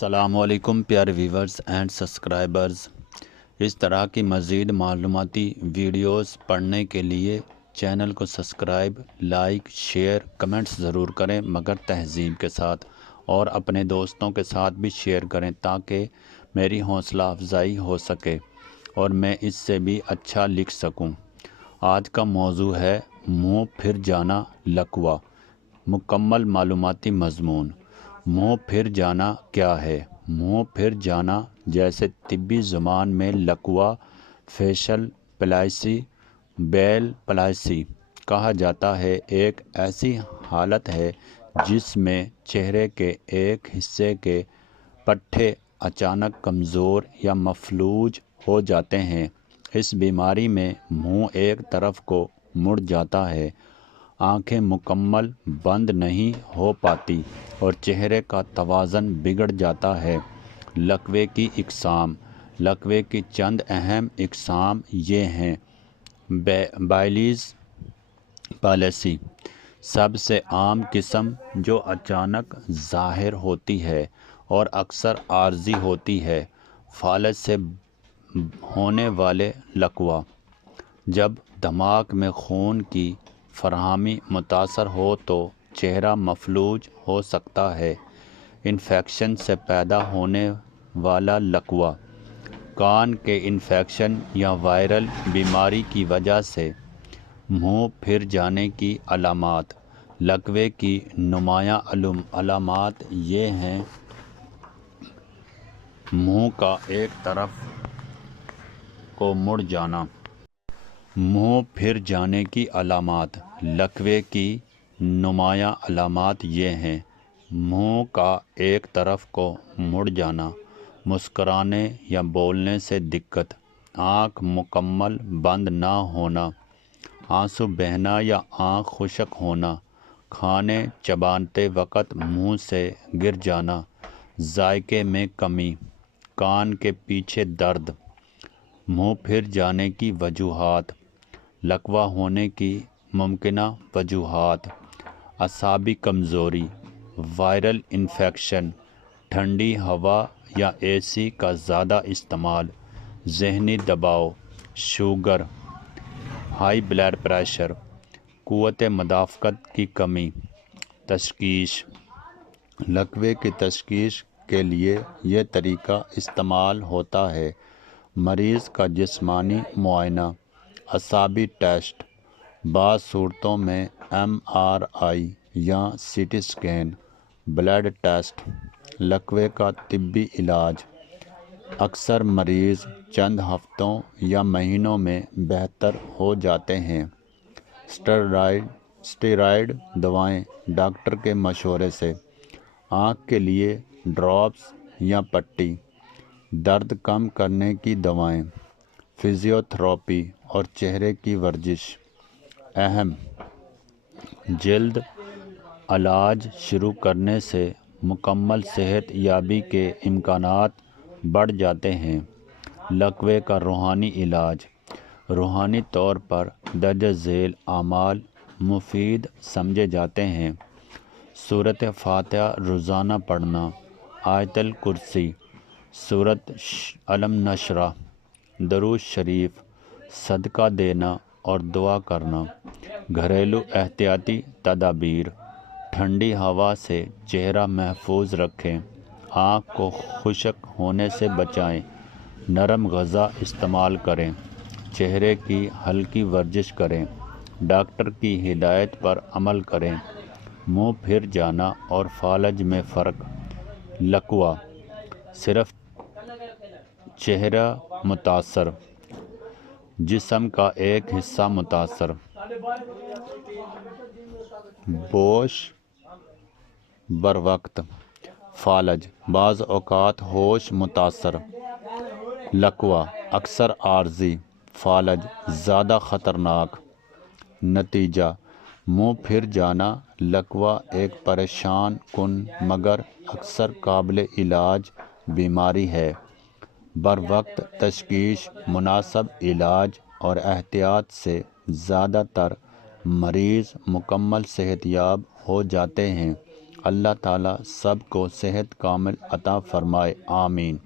السلام علیکم پیارے ویورز اینڈ سبسکرائبرز۔ اس طرح کی مزید معلوماتی ویڈیوز پڑھنے کے لیے چینل کو سبسکرائب، لائک، شیئر، کمنٹس ضرور کریں مگر تہذیب کے ساتھ، اور اپنے دوستوں کے ساتھ بھی شیئر کریں تاکہ میری حوصلہ افزائی ہو سکے اور میں اس سے بھی اچھا لکھ سکوں۔ آج کا موضوع ہے منہ پھر جانا لقوہ۔ مکمل معلوماتی مضمون۔ منہ پھر جانا کیا ہے؟ منہ پھر جانا جیسے طبی زبان میں لقوہ، فیشل پلیسی، بیل پلیسی کہا جاتا ہے، ایک ایسی حالت ہے جس میں چہرے کے ایک حصے کے پٹھے اچانک کمزور یا مفلوج ہو جاتے ہیں۔ اس بیماری میں منہ ایک طرف کو مڑ جاتا ہے، آنکھیں مکمل بند نہیں ہو پاتی اور چہرے کا توازن بگڑ جاتا ہے۔ لقوے کی اقسام۔ لقوے کی چند اہم اقسام یہ ہیں: بائلیز پالیسی سب سے عام قسم جو اچانک ظاہر ہوتی ہے اور اکثر عارضی ہوتی ہے۔ فالج سے ہونے والے لقوہ: جب دماغ میں خون کی فراہمی متاثر ہو تو چہرہ مفلوج ہو سکتا ہے۔ انفیکشن سے پیدا ہونے والا لقوہ: کان کے انفیکشن یا وائرل بیماری کی وجہ سے منہ پھر جانے کی علامات۔ لقوے کی نمایاں علامات یہ ہیں: منہ کا ایک طرف کو مڑ جانا۔ منہ پھر جانے کی علامات۔ لقوے کی نمایاں علامات یہ ہیں: منہ کا ایک طرف کو مڑ جانا، مسکرانے یا بولنے سے دقت، آنکھ مکمل بند نہ ہونا، آنسو بہنا یا آنکھ خشک ہونا، کھانے چباتے وقت منہ سے گر جانا، ذائقے میں کمی، کان کے پیچھے درد۔ منہ پھر جانے کی وجوہات۔ لقوہ ہونے کی ممکنہ وجوہات: اعصابی کمزوری، وائرل انفیکشن، ٹھنڈی ہوا یا اے سی کا زیادہ استعمال، ذہنی دباؤ، شوگر، ہائی بلڈ پریشر، قوت مدافعت کی کمی۔ تشخیص۔ لقوے کی تشخیص کے لیے یہ طریقہ استعمال ہوتا ہے: مریض کا جسمانی معائنہ، اعصابی ٹیسٹ، بعض صورتوں میں ایم آر آئی یا C T scan, blood test. لقوے کا طبی علاج: اکثر مریض چند ہفتوں یا مہینوں میں بہتر ہو جاتے ہیں۔ اسٹیرائڈ دوائیں ڈاکٹر کے مشورے سے، آنکھ کے لیے ڈراپس یا پٹی، درد کم کرنے کی دوائیں، فزیوتھراپی اور چہرے کی ورزش۔ اہم: جلد علاج شروع کرنے سے مکمل صحت یابی کے امکانات بڑھ جاتے ہیں۔ لقوے کا روحانی علاج: روحانی طور پر درج ذیل اعمال مفید سمجھے جاتے ہیں: سورۃ فاتحہ روزانہ پڑھنا، آیت الکرسی، سورۃ الم نشرح، درود شریف، صدقہ دینا اور دعا کرنا۔ گھریلو احتیاطی تدابیر: ٹھنڈی ہوا سے چہرہ محفوظ رکھیں، آنکھ کو خشک ہونے سے بچائیں، نرم غذا استعمال کریں، چہرے کی ہلکی ورزش کریں، ڈاکٹر کی ہدایت پر عمل کریں۔ منہ پھر جانا اور فالج میں فرق۔ لقوہ: صرف چہرہ متاثر، جسم کا ایک حصہ متاثر۔ ہوش بروقت۔ فالج: بعض اوقات ہوش متاثر۔ لقوہ: اکثر عارضی۔ فالج: زیادہ خطرناک۔ نتیجہ: منہ پھر جانا لقوہ ایک پریشان کن مگر اکثر قابل علاج بیماری ہے۔ بروقت تشخیص، مناسب علاج اور احتیاط سے زیادہ تر مریض مکمل صحت یاب ہو جاتے ہیں اللہ تعالیٰ سب کو صحت کامل عطا فرمائے، آمین۔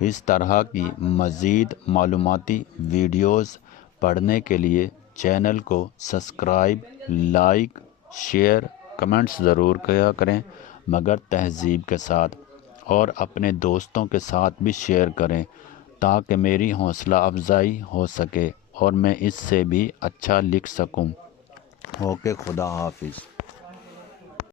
اس طرح کی مزید معلوماتی ویڈیوز پڑھنے کے لیے چینل کو سبسکرائب، لائک، شیئر، کمنٹس ضرور کیا کریں، مگر تہذیب کے ساتھ، اور اپنے دوستوں کے ساتھ بھی شیئر کریں تاکہ میری حوصلہ افزائی ہو سکے اور میں اس سے بھی اچھا لکھ سکوں۔ اوکے، خدا حافظ۔